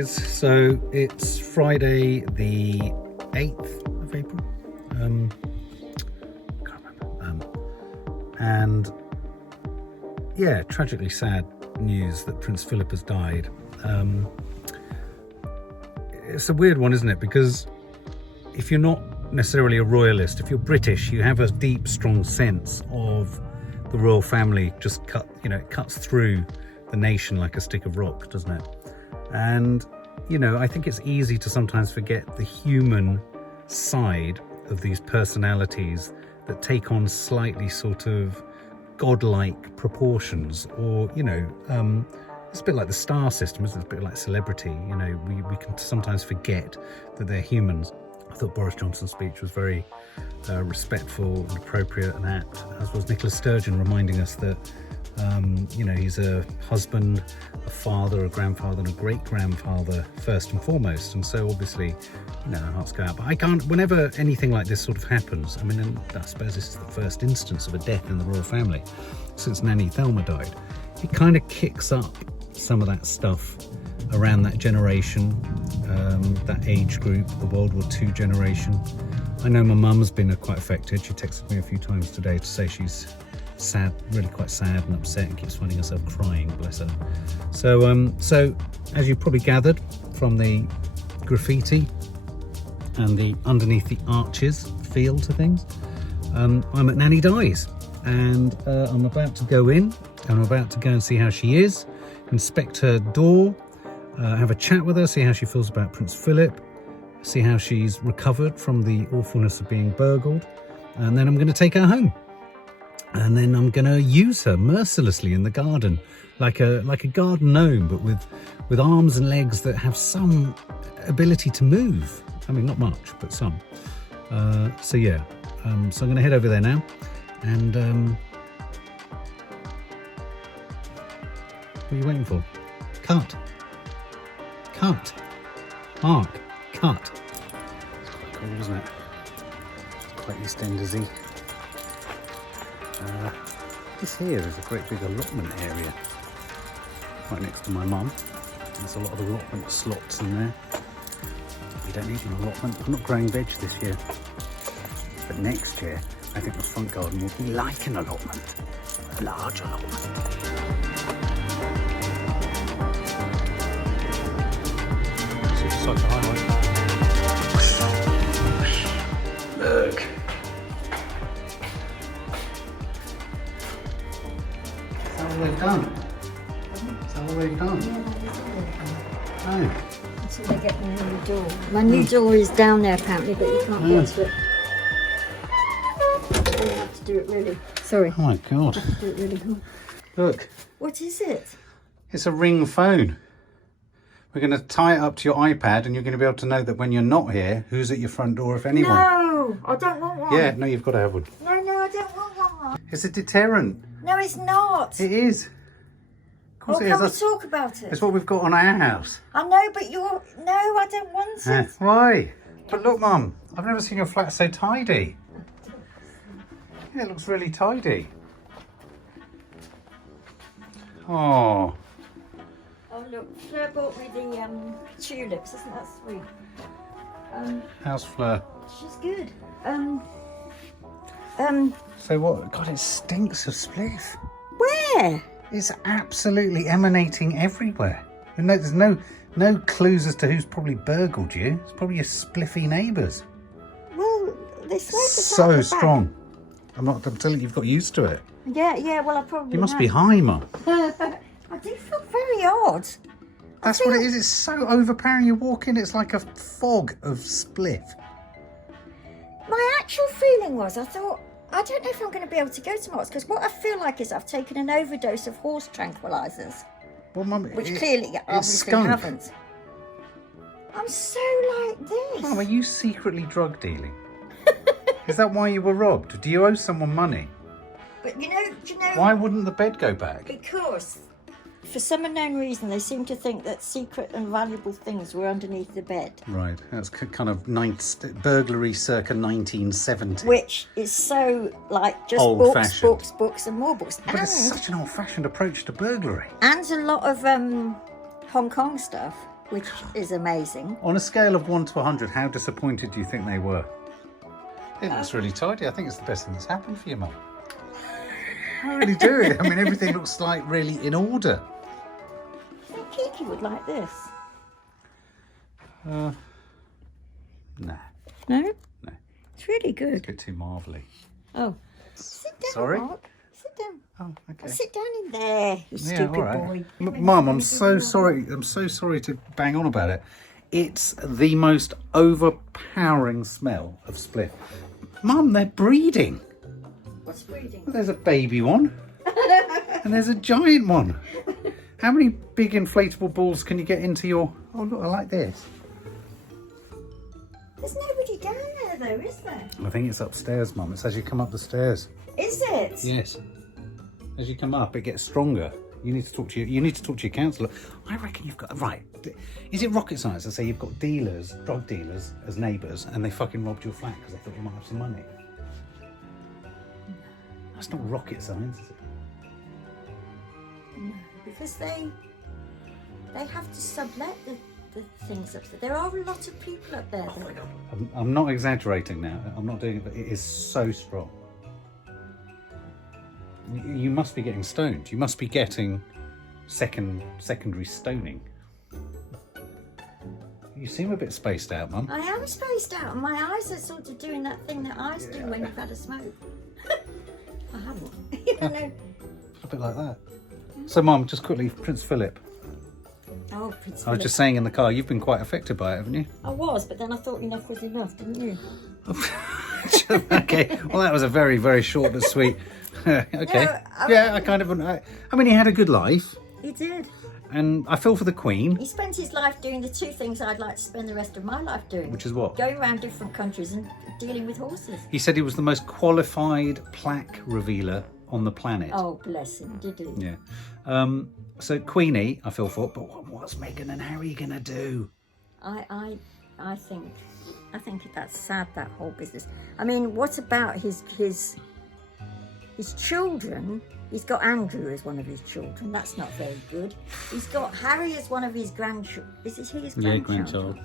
guys. So it's Friday the 8th of April. Can't remember. And yeah, tragically sad news that Prince Philip has died. It's a weird one, isn't it? Because if you're not necessarily a royalist, if you're British, you have a deep, strong sense of the royal family. Just it cuts through the nation like a stick of rock, doesn't it? And I think it's easy to sometimes forget the human side of these personalities that take on slightly sort of godlike proportions, or it's a bit like the star system, isn't it? It's a bit like celebrity. We can sometimes forget that they're humans. I thought Boris Johnson's speech was very respectful and appropriate and apt, as was Nicola Sturgeon reminding us that he's a husband, a father, a grandfather, and a great-grandfather first and foremost. And so obviously, our hearts go out. But I can't, whenever anything like this sort of happens, and I suppose this is the first instance of a death in the royal family since Nanny Thelma died, it kind of kicks up some of that stuff around that generation, that age group, the World War II generation. I know my mum's been quite affected. She texted me a few times today to say she's sad, really quite sad and upset, and keeps finding herself crying, bless her. So as you probably gathered from the graffiti and the underneath the arches feel to things, I'm at Nanny Dies, and I'm about to go in, and I'm about to go and see how she is, inspect her door, have a chat with her, see how she feels about Prince Philip, see how she's recovered from the awfulness of being burgled, and then I'm going to take her home. And then I'm going to use her mercilessly in the garden, like a garden gnome, but with arms and legs that have some ability to move. I mean, not much, but some. So yeah, so I'm going to head over there now. And what are you waiting for? Cut. Mark. Cut. It's quite cool, isn't it? It's quite EastEnders-y. This here is a great big allotment area right next to my mum. There's a lot of allotment slots in there. We don't need an allotment. I'm not growing veg this year, but next year I think the front garden will be like an allotment, a large allotment. This is such a highlight. Look. They've done. Is that all they've done? Yeah, until they get my new door. My new door is down there apparently, but you can't get to it. I have to do it really. Sorry. Oh my god. I have to do it really hard. Look. What is it? It's a Ring phone. We're going to tie it up to your iPad, and you're going to be able to know that when you're not here, who's at your front door, if anyone. No, I don't want one. Yeah, no, you've got to have one. No, I don't want one. It's a deterrent. No, it's not. It is. Of course it is. Can we talk about it? It's what we've got on our house. I know, but you're... No, I don't want it. Why? But look, Mum, I've never seen your flat so tidy. Yeah, it looks really tidy. Oh. Oh, look, Fleur bought me the tulips. Isn't that sweet? How's Fleur? She's good. So what? God, it stinks of spliff. Where? It's absolutely emanating everywhere. And there's no clues as to who's probably burgled you. It's probably your spliffy neighbours. Well, they smoke so strong. I'm telling you, you've got used to it. Yeah, well, I probably You must be high, Mum. I do feel very odd. That's what it is. It's so overpowering. You walk in, it's like a fog of spliff. My actual feeling was, I thought, I don't know if I'm going to be able to go to Mark's, because what I feel like is I've taken an overdose of horse tranquilizers. Well, Mum, which clearly obviously haven't. I'm so like this. Mum, are you secretly drug dealing? Is that why you were robbed? Do you owe someone money? But do you know... Why wouldn't the bed go back? Because, for some unknown reason, they seem to think that secret and valuable things were underneath the bed. Right, that's kind of burglary circa 1970. Which is so, like, just books and more books. But it's such an old-fashioned approach to burglary. And a lot of Hong Kong stuff. which is amazing. On a scale of 1 to 100, how disappointed do you think they were? It looks really tidy. I think it's the best thing that's happened for you, Mum. I really do. I mean, everything looks like really in order. I think Kiki would like this. Nah. No? No. It's really It's good. a bit too marvelly. Oh. Sit down, Sorry? Mark. Sit down. Oh, okay. Sit down in there, you stupid boy. Mum, I'm so sorry. I'm so sorry to bang on about it. It's the most overpowering smell of spliff. Mum, they're breeding. What's breeding? There's a baby one. And there's a giant one. How many big inflatable balls can you get into your... Oh, look, I like this. There's nobody down there, though, is there? I think it's upstairs, Mum. It's as you come up the stairs. Is it? Yes. As you come up, it gets stronger. You need to talk to your counsellor. I reckon you've got... Right. Is it rocket science to say you've got dealers, drug dealers, as neighbours, and they fucking robbed your flat because they thought you might have some money? That's not rocket science, is it? No, because they have to sublet the things upstairs. There are a lot of people up there. I'm not exaggerating now. I'm not doing it, but it is so strong. You must be getting stoned. You must be getting secondary stoning. You seem a bit spaced out, Mum. I am spaced out, and my eyes are sort of doing that thing that eyes do when you've had a smoke. I haven't. No. A bit like that. So, Mum, just quickly, Prince Philip. Oh, Prince Philip. I was just saying in the car, you've been quite affected by it, haven't you? I was, but then I thought enough was enough, didn't you? Okay. Well, that was a very, very short but sweet. Okay. No, I mean, he had a good life, He did. and I feel for the Queen. He spent his life doing the two things I'd like to spend the rest of my life doing. Which is what? Going around different countries and dealing with horses. He said he was the most qualified plaque revealer on the planet. Oh, bless him, did he? Yeah. So Queenie, I feel for, but what's Meghan and Harry gonna do? I think that's sad, that whole business. I mean, what about his children? He's got Andrew as one of his children. That's not very good. He's got Harry as one of his grandchildren. Is he his grandchild? Yeah, grandchild.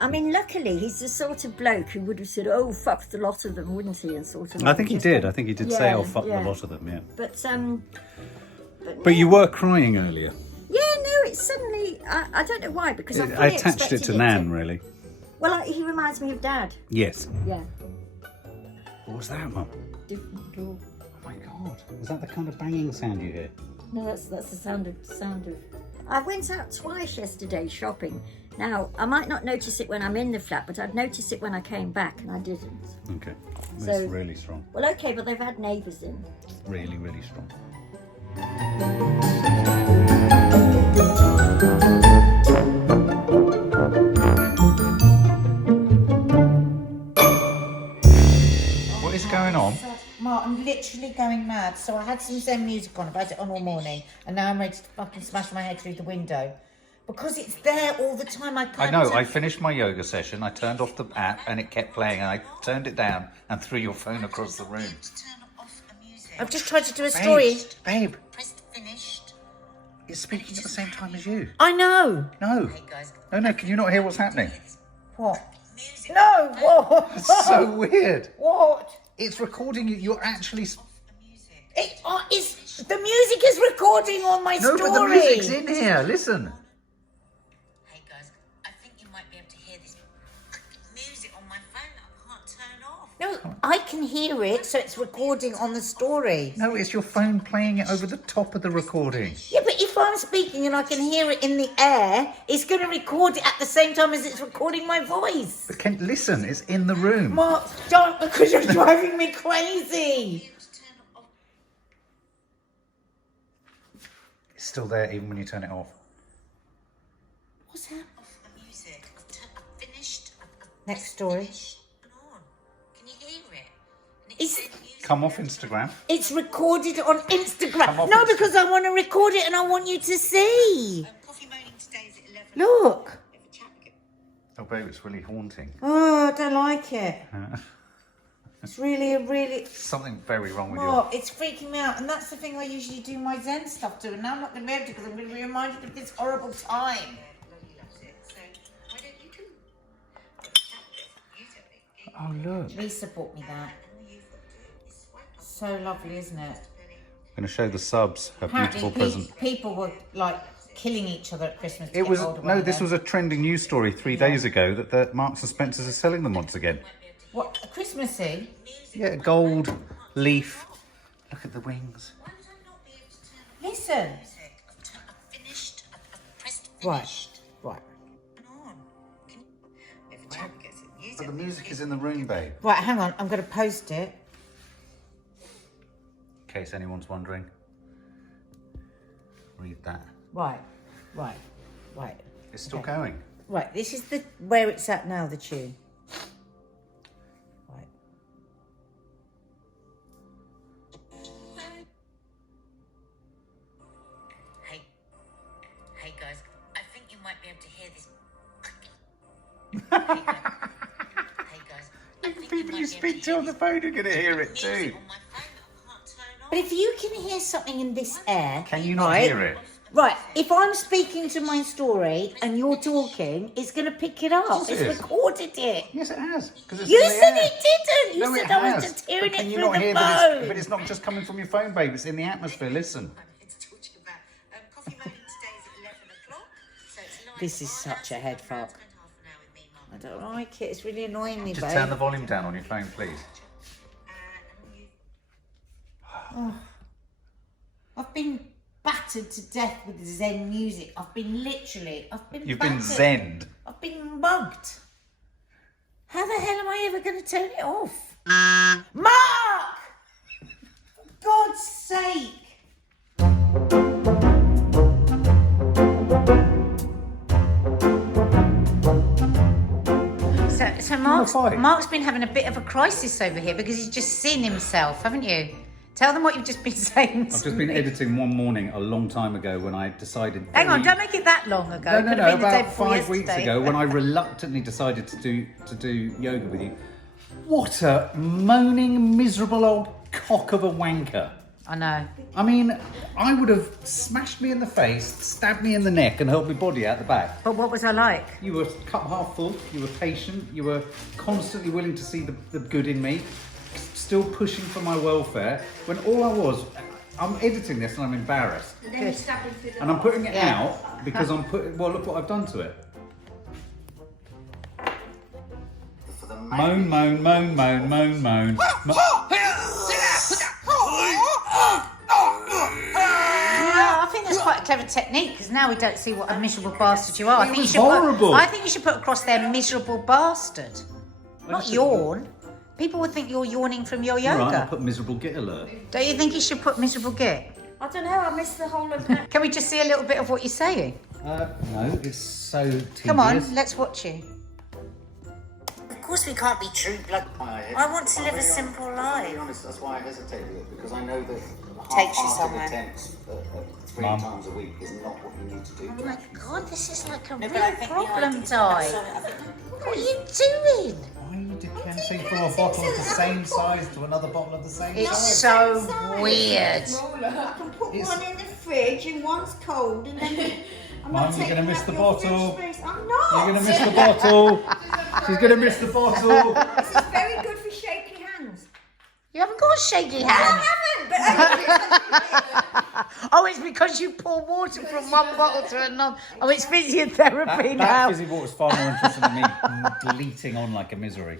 I mean, luckily, he's the sort of bloke who would have said, "Oh, fuck the lot of them," wouldn't he? And sort of. I think he did. I think he did say, Yeah, "Oh, fuck yeah. the lot of them." Yeah. But You were crying earlier. Yeah, no, it's suddenly. I don't know why, because I fully I attached it to expected Nan, really. Well, he reminds me of Dad. Yes. Yeah. What was that, Mum? Different door. Oh my God! Is that the kind of banging sound you hear? No, that's the sound of. I went out twice yesterday shopping. Now, I might not notice it when I'm in the flat, but I'd notice it when I came back, and I didn't. Okay. So- It's really strong. Well, okay, but they've had neighbours in. Really, really strong. What is going on? Mark, I'm literally going mad. So I had some Zen music on, I've had it on all morning, and now I'm ready to fucking smash my head through the window. Because it's there all the time, I can't... I know, I finished my yoga session, I turned off the app and it kept playing and I turned it down and threw your phone across the room. I've just tried to do a story. Babe, Pressed finished. it's speaking at the same time as you. I know. No. Hey guys. No, can you not hear what's happening? What? No, what? It's so weird. What? It's recording you, you're actually... The music is recording on my No, story. but the music's in here, listen. Hey guys, I think you might be able to hear this music on my phone. I can't turn off. No, I can hear it, so it's recording on the story. No, it's your phone playing it over the top of the recording. Yeah, but if I'm speaking and I can hear it in the air, it's going to record it at the same time as it's recording my voice. But listen, it's in the room. Mark, don't, because you're driving me crazy. It's still there even when you turn it off. What's that? Off the music. I've finished. Next story. Can you hear it? Come off Instagram. It's recorded on Instagram. Come off No, Instagram. because I want to record it and I want you to see. Coffee moaning today is at 11. Look. Oh, babe, it's really haunting. Oh, I don't like it. It's really... Something very wrong with Oh, it's freaking me out. And that's the thing I usually do my Zen stuff to. And now I'm not going to be able to because I'm going to be reminded of this horrible time. Oh, look. Lisa bought me that. So lovely, isn't it? I'm going to show the subs her beautiful present. People were like killing each other at Christmas. It was this was a trending news story 3 days ago that the Marks and Spencers are selling them once again. What, a Christmassy? Yeah, gold leaf. Look at the wings. Listen. Right. But the music is in the room, babe. Right, hang on. I'm going to post it. In case anyone's wondering. Read that. Right. It's still going. Right, this is the where it's at now, the tune. Right. Hey guys, I think you might be able to hear this. Hey guys, I think People you speak to on the phone are going to hear it too. on my phone that I can't turn off. But if you can hear something in this air... Can you not right, hear it? Right, if I'm speaking to my story and you're talking, it's going to pick it up. course it It's is. recorded it. Yes, it has. It's You in the said air. it didn't. You No, said it I was has. just hearing But can it you through not the hear that phone. but it's not just coming from your phone, babe. It's in the atmosphere. Listen. It's talking about coffee moaning today is at 11 o'clock. So it's live This is on. such a head fuck. Spend half an hour with me, Mum. I don't like it. It's really annoying me, Just babe. turn the volume down on your phone, please. And you I've been battered to death with Zen music. You've been battered. zenned. I've been mugged. How the hell am I ever going to turn it off? Mark! For God's sake. So Mark's been having a bit of a crisis over here because he's just seen himself, haven't you? Tell them what you've just been saying. I've just been editing one morning a long time ago when I decided... Hang on, don't make it that long ago. No, Could have been the day about before 5 weeks yesterday. ago when I reluctantly decided to do yoga with you. What a moaning, miserable old cock of a wanker. I know. I mean, I would have smashed me in the face, stabbed me in the neck and held my body out the back. But what was I like? You were cup half full, you were patient, you were constantly willing to see the good in me, still pushing for my welfare, when all I was, I'm editing this and I'm embarrassed. And then you stab him through the And I'm putting it Yeah. out because I'm putting, well, look what I've done to it. Moan, moan, moan, moan, moan, moan. I think that's quite a clever technique because now we don't see what a miserable bastard you are. I think was you should horrible. I think you should put across there miserable bastard. Not just- yawn. People would think you're yawning from your All right, I'll yoga. put miserable git alert. Don't you think you should put miserable git? I don't know, I missed the whole of that. Can we just see a little bit of what you're saying? No, it's so tedious. Come on, let's watch you. Of course we can't be true blood. I want to live a simple To life. be honest, that's why I hesitated, because I know that Takes you half-hearted somewhere. attempts 3 Mum. times a week is not what you need to do. Oh my God, this is like a No, real but I think the problem, idea- Di. Sorry, I think- What are you doing? Why are you decanting from a bottle of the same size to another bottle of the same It's size? so weird. I can put It's- one in the fridge and one's cold and then I'm Mum, not you're taking gonna miss up the your bottle. fridge space. I'm not. You're going to miss the bottle. She's going to miss the bottle. This is very good for shaky hands. You haven't got shaky I hands. haven't, but Oh, it's because you pour water from one bottle to another. Oh, it's physiotherapy That now. fizzy water's far more interesting than me bleating on like a misery.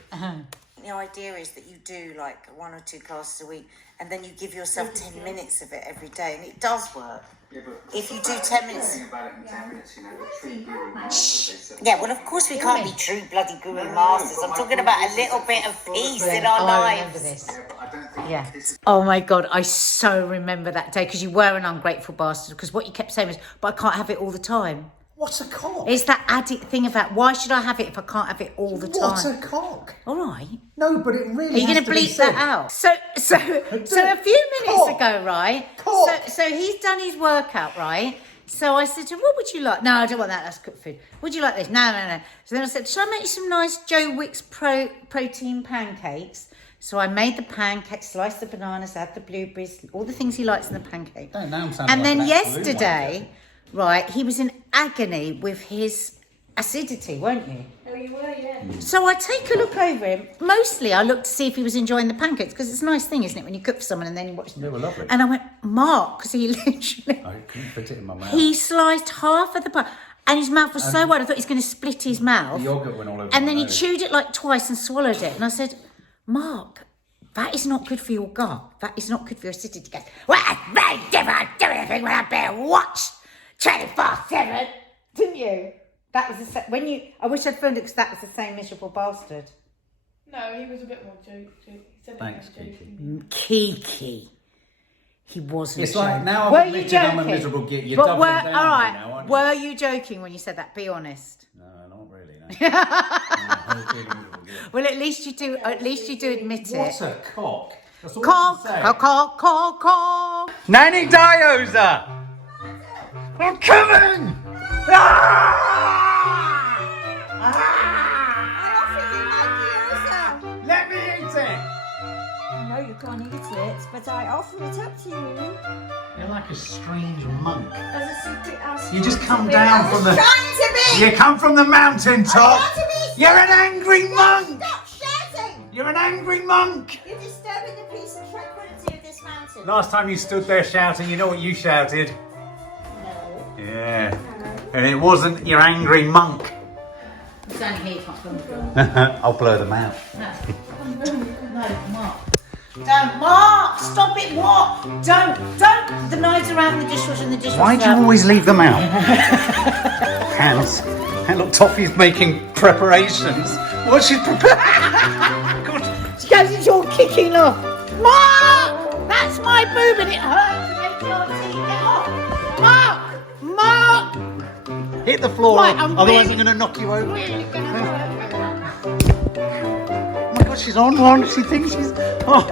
The idea is that you do like 1 or 2 classes a week and then you give yourself 10 minutes of it every day and it does work. Yeah, but If you do 10 minutes. think about it in 10 minutes, you know, the true guru masters, they said. Yeah, well, of course we can't be true bloody guru masters. I'm talking about a little bit of peace in our I remember lives. this. Yeah, but I don't think Yeah. this is Oh my God, I so remember that day because you were an ungrateful bastard. Because what you kept saying was, "But I can't have it all the time." What's a cock? It's that addict thing about why should I have it if I can't have it all the What's a time? cock? All right. No, but it really Are you has going to to be bleep that said. out? So a few minutes Cock. ago, right? Cock. So he's done his workout, right? So I said to him, what would you like? No, I don't want that. That's cooked food. Would you like this? No. So then I said, shall I make you some nice Joe Wicks protein pancakes? So I made the pancakes, sliced the bananas, add the blueberries, all the things he likes in the pancake. Now I'm sounding And like then an absolute yesterday, right, he was in agony with his acidity, weren't you? Oh, you were, yeah. So I take a look over him. Mostly I looked to see if he was enjoying the pancakes, because it's a nice thing, isn't it, when you cook for someone and then you watch them. They were lovely. And I went, Mark, because he literally... I couldn't fit it in my mouth. He sliced half of the pie, and his mouth was so wide, I thought he was going to split his mouth. The yogurt went all over And my then he nose. chewed it like twice and swallowed it. And I said, Mark, that is not good for your gut. That is not good for your acidity. He goes, well, it's very different. I do anything when I'm being watched 24/7. Didn't you? That was when you. I wish I'd phoned it, because that was the same miserable bastard. No, he was a bit more joke. He said Thanks, it was Kiki. joking. Kiki. He wasn't. It's like joking. now Were I've you admitted I'm a joking? miserable git. You're But doubling were, down all on right. me now, aren't you? Were you joking when you said that? Be honest. No, not really. No. No, I'm a really miserable git. Well, at least you do. At least you do admit it. What a cock. That's all Call, I can say. call. Nanny Diosa! I'm coming! Let me eat it! No, you can't eat it, but I offer it up to you You're like a strange monk. as a secret. You just come down from the... Trying to be! You come from the mountaintop! I want to be- You're an angry monk! Stop shouting! You're an angry monk! You're disturbing the peace and tranquility of this mountain. Last time you stood there shouting, you know what you shouted? No. Yeah. And it wasn't your angry monk. It's only here, you can't film the I'll blur them out. No, Mark. Don't, Mark! Stop it, what? Don't! The knives are out in the dishwasher and the dishwasher. Why do you always leave them out? Hands. And look, Toffee's making preparations. What's she preparing? She goes, it's all kicking off. Mark! That's my boob and it hurts to make your teeth get off. Mark! Hit the floor, Right, I'm otherwise really- I'm going to knock you over. Really gonna hurt. Oh my god, she's on one. She thinks she's... Oh.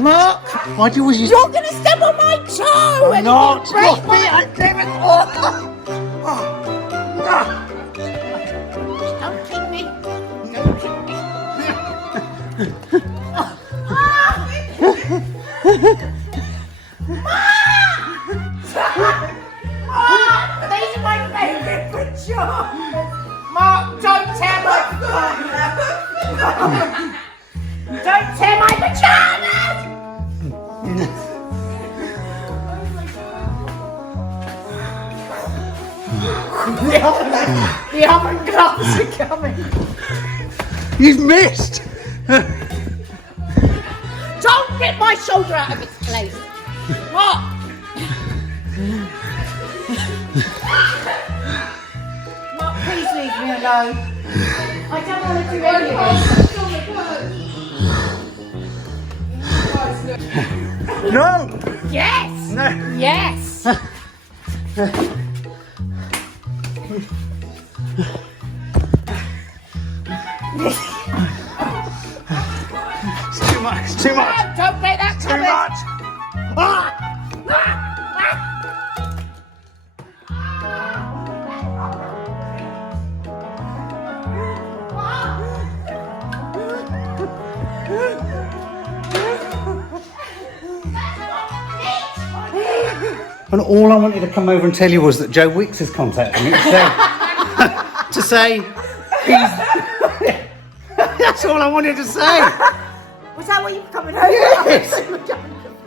Mark! Why do you always use... You're gonna step on my toe! I'm not! Break Stop my- me! I gave it... Don't kick me! Don't kick me! Mark! These are my favourite pajamas! Mark, don't tear my pajamas! Don't tear my pajamas! The oven gloves are coming! You've missed! Don't get my shoulder out of its place! What? Mark, please leave me alone. I don't want to do any of this. No! Yes! No! Yes! It's too much! It's too much! Don't make that Too coming! much! And all I wanted to come over and tell you was that Joe Wicks has contacted me to say he's... That's all I wanted to say. Was that what you were coming over? Yes.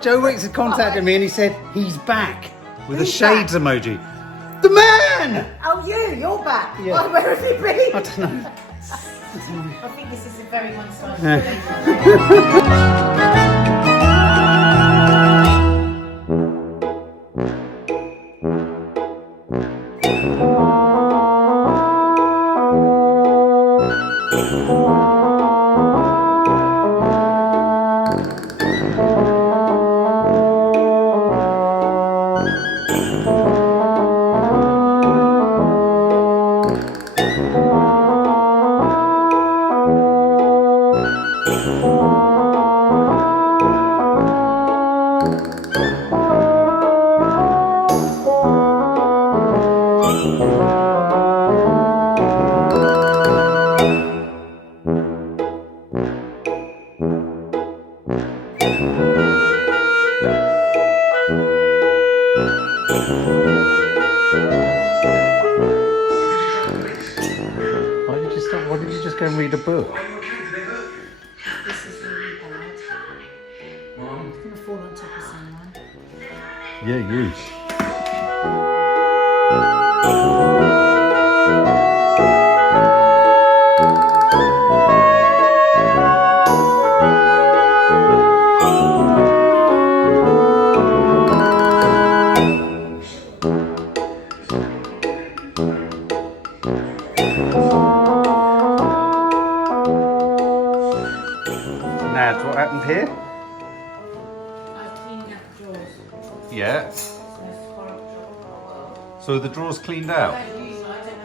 Joe Wicks has contacted me and he said he's back with a shades emoji. The man! Oh, you're back. Yeah. Well, where have you been? I don't know. I think this is a very one-sided Why did you stop? Why didn't you just go and read a book? This is really bad. I'm gonna fall on top of someone. Yeah, you. Nads, what happened here? I cleaned out the drawers. Yeah. So the drawers cleaned out? I don't know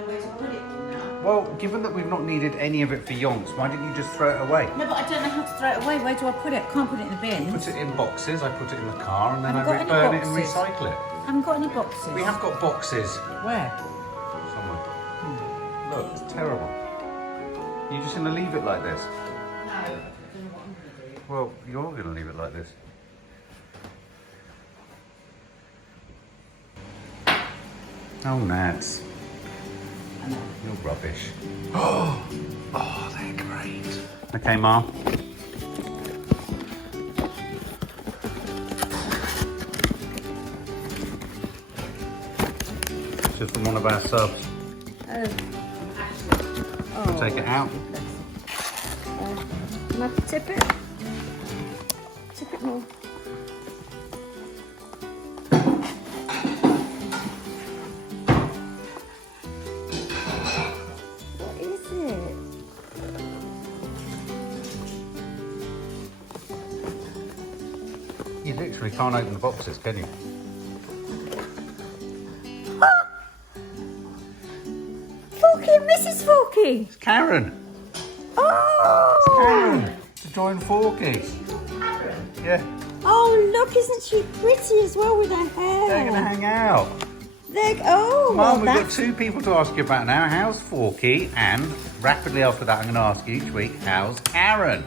where to put it now. Well, given that we've not needed any of it for yonks, why didn't you just throw it away? No, but I don't know how to throw it away. Where do I put it? Can't put it in the bin. Put it in boxes, I put it in the car, and then I Haven't got burn any it and boxes. recycle it. I haven't got any boxes. We have got boxes Where? somewhere. Look, it's terrible. You're just going to leave it like this? No, I don't know what I'm going to do. Well, you're going to leave it like this. Oh, Nads. You're rubbish. Oh, they're great. Okay, Mom. Just from one of our subs. Oh. Take it out. Can I tip it? Tip it more. What is it? You literally can't open the boxes, can you? Forky and Mrs. Forky. It's Karen. Oh! Karen. To join Forky. Yeah, Oh, look, isn't she pretty as well with her hair? they're going to hang out. Oh, Mum, well, we've got that's... 2 people to ask you about now. How's Forky? And rapidly after that, I'm going to ask you each week, how's Karen?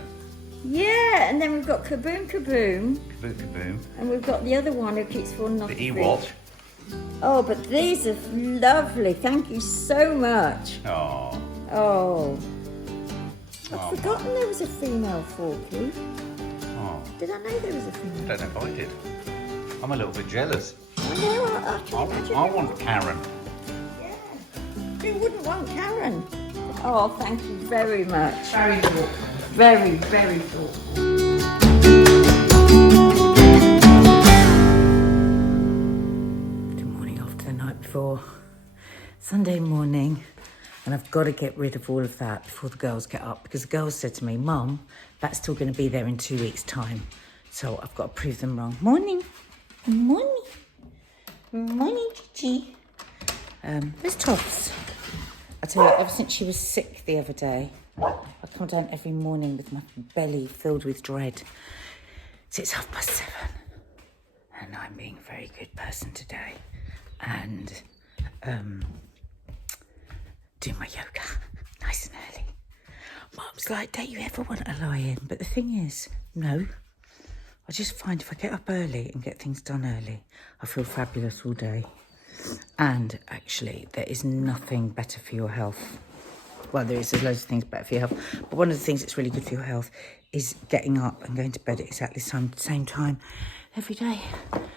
Yeah, and then we've got Kaboom Kaboom, Kaboom, kaboom. and we've got the other one who keeps falling off The the Ewok. bridge. Oh, but these are lovely. Thank you so much. Oh, Oh. I'd Oh. forgotten there was a female Forky. oh. Did I know there was a I female? don't know if I did. I'm a little bit jealous. No, I can imagine. I want Karen. Yeah. Who wouldn't want Karen? Oh, thank you very much. Very thoughtful. Very, very thoughtful. The morning after the night before. Sunday morning. And I've got to get rid of all of that before the girls get up. Because the girls said to me, Mum, that's still going to be there in 2 weeks' time. So I've got to prove them wrong. Morning. Morning. Morning, Gigi. There's Tops. I tell you, ever since she was sick the other day, I come down every morning with my belly filled with dread. So it's 7:30. And I'm being a very good person today. And do my yoga nice and early. Mum's like, don't you ever want to lie in? But the thing is, no. I just find if I get up early and get things done early, I feel fabulous all day. And actually, there is nothing better for your health. Well, there's loads of things better for your health. But one of the things that's really good for your health is getting up and going to bed at exactly the same time every day.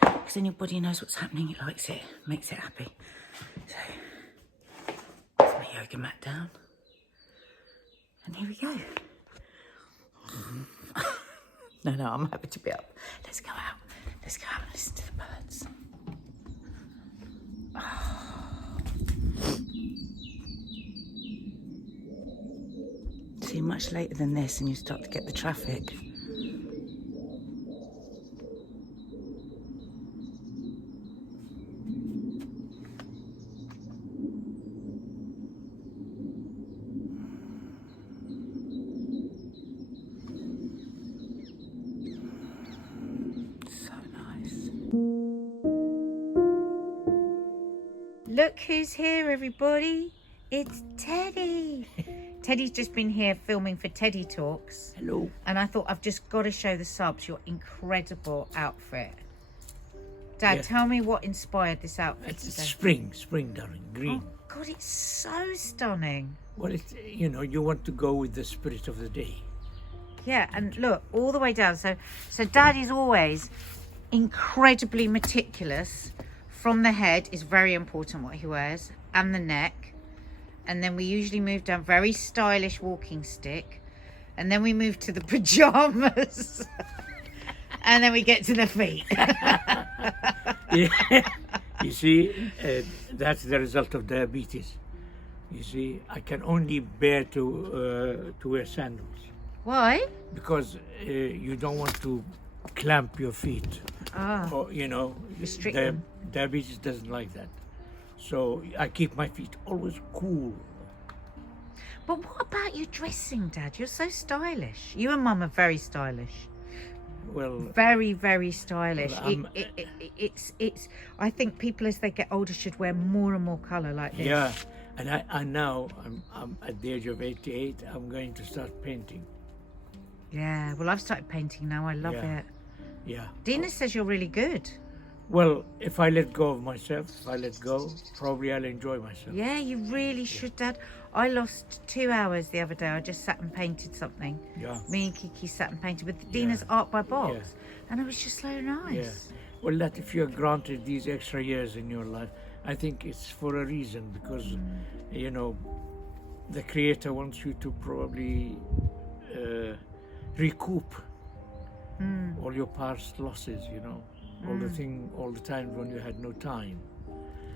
Because then your body knows what's happening, it likes it, makes it happy. So, put my yoga mat down. And here we go. No, I'm happy to be up. Let's go out. Let's go out and listen to the birds. See, much later than this and you start to get the traffic. Look who's here, everybody. It's Teddy. Teddy's just been here filming for Teddy Talks. Hello. And I thought I've just got to show the subs your incredible outfit. Dad, Yeah. tell me what inspired this outfit It's today. spring, darling, green. Oh God, it's so stunning. Well, it's, you know, you want to go with the spirit of the day. Yeah, and look all the way down. So Dad is always incredibly meticulous. From the head is very important what he wears, and the neck, and then we usually move down very stylish walking stick, and then we move to the pajamas, and then we get to the feet. Yeah. You see, that's the result of diabetes. You see, I can only bear to wear sandals Why? because you don't want to clamp your feet. Or, you know, Restrict them. diabetes doesn't like that. So I keep my feet always cool. But what about your dressing, Dad? You're so stylish. You and Mum are very stylish. Well, Very, very stylish. Well, It's. I think people as they get older should wear more and more colour like this. yeah, and I now I'm at the age of 88. I'm going to start painting. Yeah. Well, I've started painting now. I love Yeah. it. Yeah. Dina says you're really good. Well, if I let go of myself, if I let go, probably I'll enjoy myself. Yeah, you really should, Dad. I lost 2 hours the other day. I just sat and painted something. Yeah. Me and Kiki sat and painted with Dina's Art by Box. Yeah. And it was just so nice. Yeah. Well, that if you're granted these extra years in your life, I think it's for a reason because, you know, the Creator wants you to probably recoup all your past losses, you know, all the times when you had no time.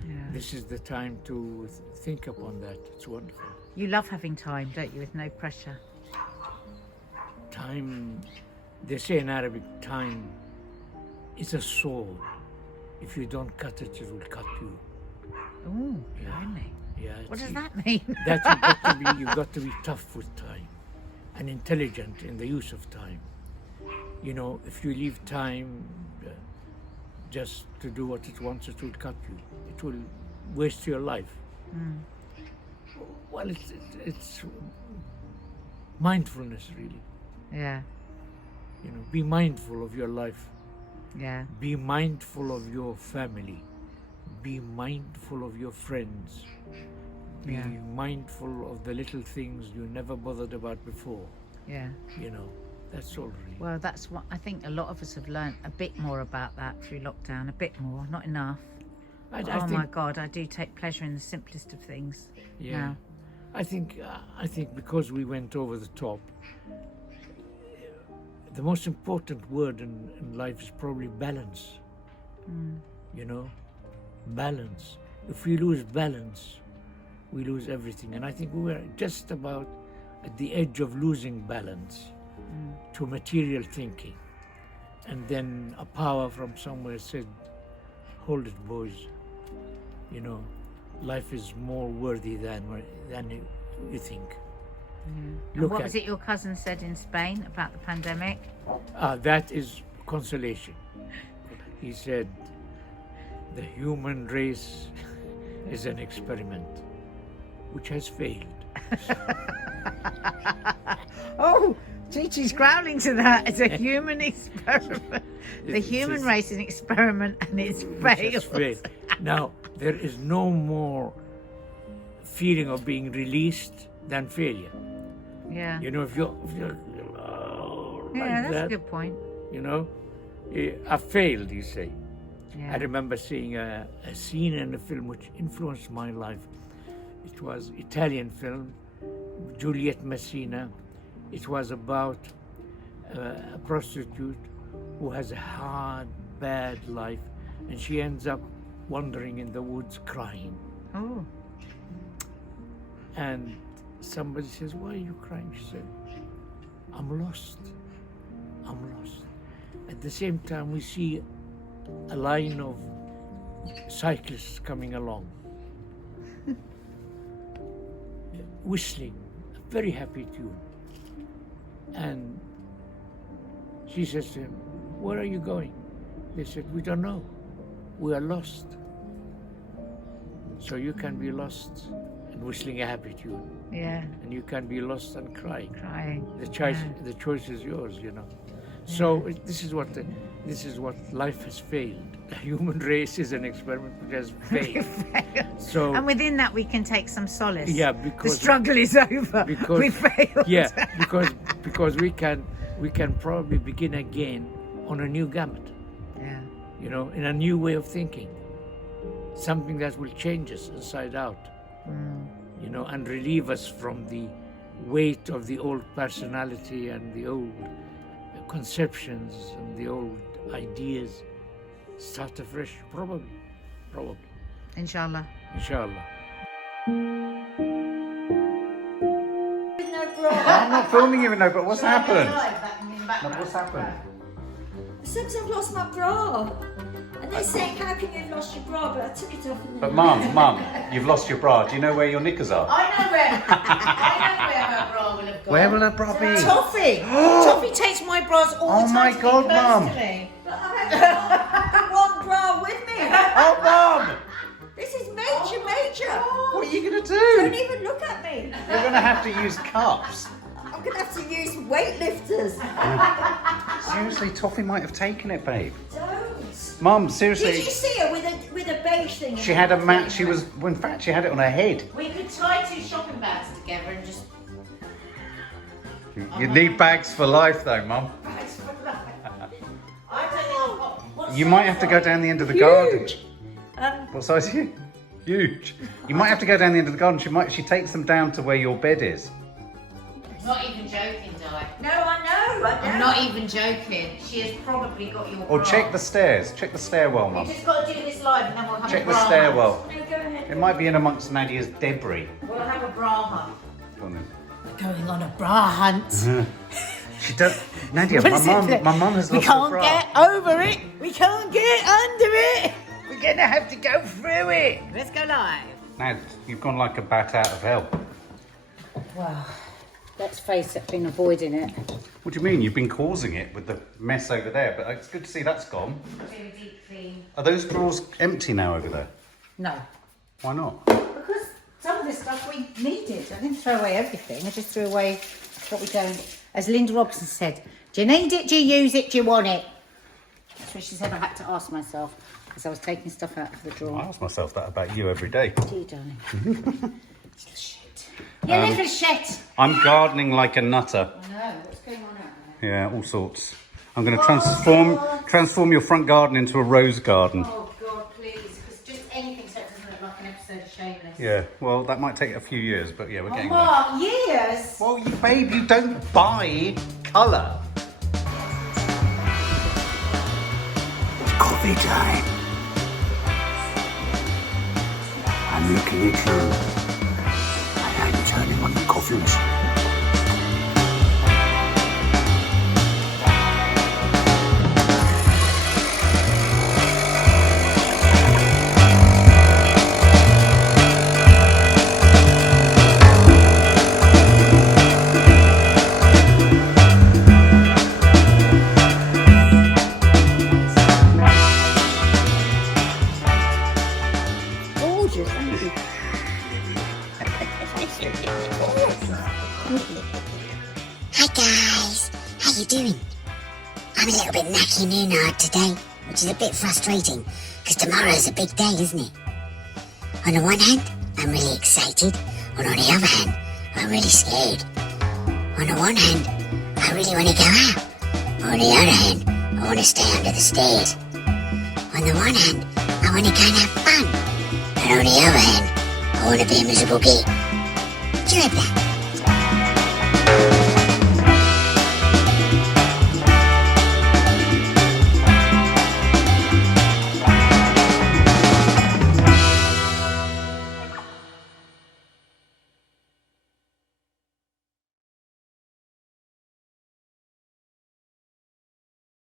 Yeah. This is the time to think upon that. It's wonderful. You love having time, don't you, with no pressure? Time, they say in Arabic, time is a sword. If you don't cut it, it will cut you. Oh, Yeah. really? Yeah. What does it's- that mean? That you've got to be tough with time and intelligent in the use of time. You know, if you leave time just to do what it wants, it will cut you. It will waste your life. Well, it's mindfulness, really. Yeah, You know, be mindful of your life. yeah, Be mindful of your family. Be mindful of your friends. Be Yeah. mindful of the little things you never bothered about before. yeah. You know, that's all really. Well, that's what I think a lot of us have learnt a bit more about that through lockdown. A bit more, not enough. I Oh think, my God, I do take pleasure in the simplest of things. yeah. now. I think because we went over the top, the most important word in life is probably balance. You know, balance. If we lose balance, we lose everything. And I think we were just about at the edge of losing balance to material thinking. And then a power from somewhere said, hold it, boys. You know, life is more worthy than you think. And Look what at was it your cousin said in Spain about the pandemic? that is consolation. He said, the human race is an experiment which has failed. Oh, Chi-Chi's growling to that. It's a human experiment. The It human is- race is an experiment and it's Which has failed. failed. Now, there is no more feeling of being released than failure. Yeah, You know, if you're yeah, like that's that, a good point. you know, I failed, you say. Yeah. I remember seeing a scene in a film which influenced my life. It was Italian film, Juliet Messina. It was about a prostitute who has a hard, bad life, and she ends up wandering in the woods crying. Oh, And somebody says, why are you crying? She said, I'm lost. I'm lost. At the same time, we see a line of cyclists coming along, whistling a very happy tune. And she says to him, where are you going? They said, we don't know. We are lost. So you can be lost and whistling a happy tune, yeah, and you can be lost and crying. crying. The choice is yours, you know. So this is what life has failed. The human race is an experiment which has failed. So And within that, we can take some solace. yeah, The because struggle is over. because We failed. yeah, because we can probably begin again on a new gamut. Yeah. You know, in a new way of thinking. Something that will change us inside out. You know, and relieve us from the weight of the old personality and the old conceptions and the old ideas. Start afresh, probably. Inshallah. Inshallah. No bra. I'm not filming you, no, but what's happened? No, what's happened? Since I've lost my bra. And they're saying, how can you have lost your bra? But I took it off. And But Mum, you've lost your bra. Do you know where your knickers are? I know where her bra will have gone. Where will her bra be? Toffee. Toffee takes my bras all the Oh time. my to be God, close Mum. to me. But I have one bra with me. Oh, Mum! This is major. What are you going to Don't do? even look at me. You're going to have to use cups. I'm going to have to use weightlifters. Seriously, Toffee might have taken it, babe. Don't. Mum, Did seriously. you see her with a beige thing? She had a mat. She was, well, in fact, she had it on her head. We could tie 2 shopping bags together and just... You need bags for life, though, Mum. I don't know what You might have to go down the end of the garden. Huge. What size are you? Huge. You might have to go down the end of the garden. She takes them down to where your bed is. Not even joking, Di. No, I know. I'm not even joking. She has probably got your Or bra. check the stairs. Check the stairwell, We Mum. just got to do this live and then we'll have Check a the bra stairwell. No, go ahead. It might be in amongst Nadia's debris. hunt. We'll have a bra hunt. Go on then. Going on a bra hunt. She does. Nadia, What my is it? mum has We lost her can't bra. get over it. We can't get under it. We're going to have to go through it. Let's go live. Nad, you've gone like a bat out of hell. Well, let's face it, I've been avoiding it. What do you mean? You've been causing it with the mess over there, but it's good to see that's gone. Really deep clean. Are those drawers empty now over there? No. Why not? Because some of the stuff we needed. I didn't throw away everything. I just threw away what we don't. As Linda Robson said, do you need it? Do you use it? Do you want it? That's what she said. I had to ask myself as I was taking stuff out of the I drawer. ask myself that about you every day. Do you, darling? Little shit. You little shit. I'm gardening like a nutter. I know. What's going on out there? Yeah, all sorts. I'm going to transform your front garden into a rose garden. Oh, God, please. Because just anything so it doesn't look like an episode of Shameless. Yeah, well, that might take a few years, but yeah, we're getting there. Mark, years? Well, babe, you don't buy colour. Coffee time. I'm looking at you. And I'm turning on the coffee machine. Gorgeous, thank you. Hi guys, how you doing? I'm a little bit knacky noonard today, which is a bit frustrating, because tomorrow's a big day, isn't it? On the one hand, I'm really excited, and on the other hand, I'm really scared. On the one hand, I really want to go out. On the other hand, I want to stay under the stairs. On the one hand, I want to go and have fun. And on the other hand, I want to be a miserable git. Do you have that?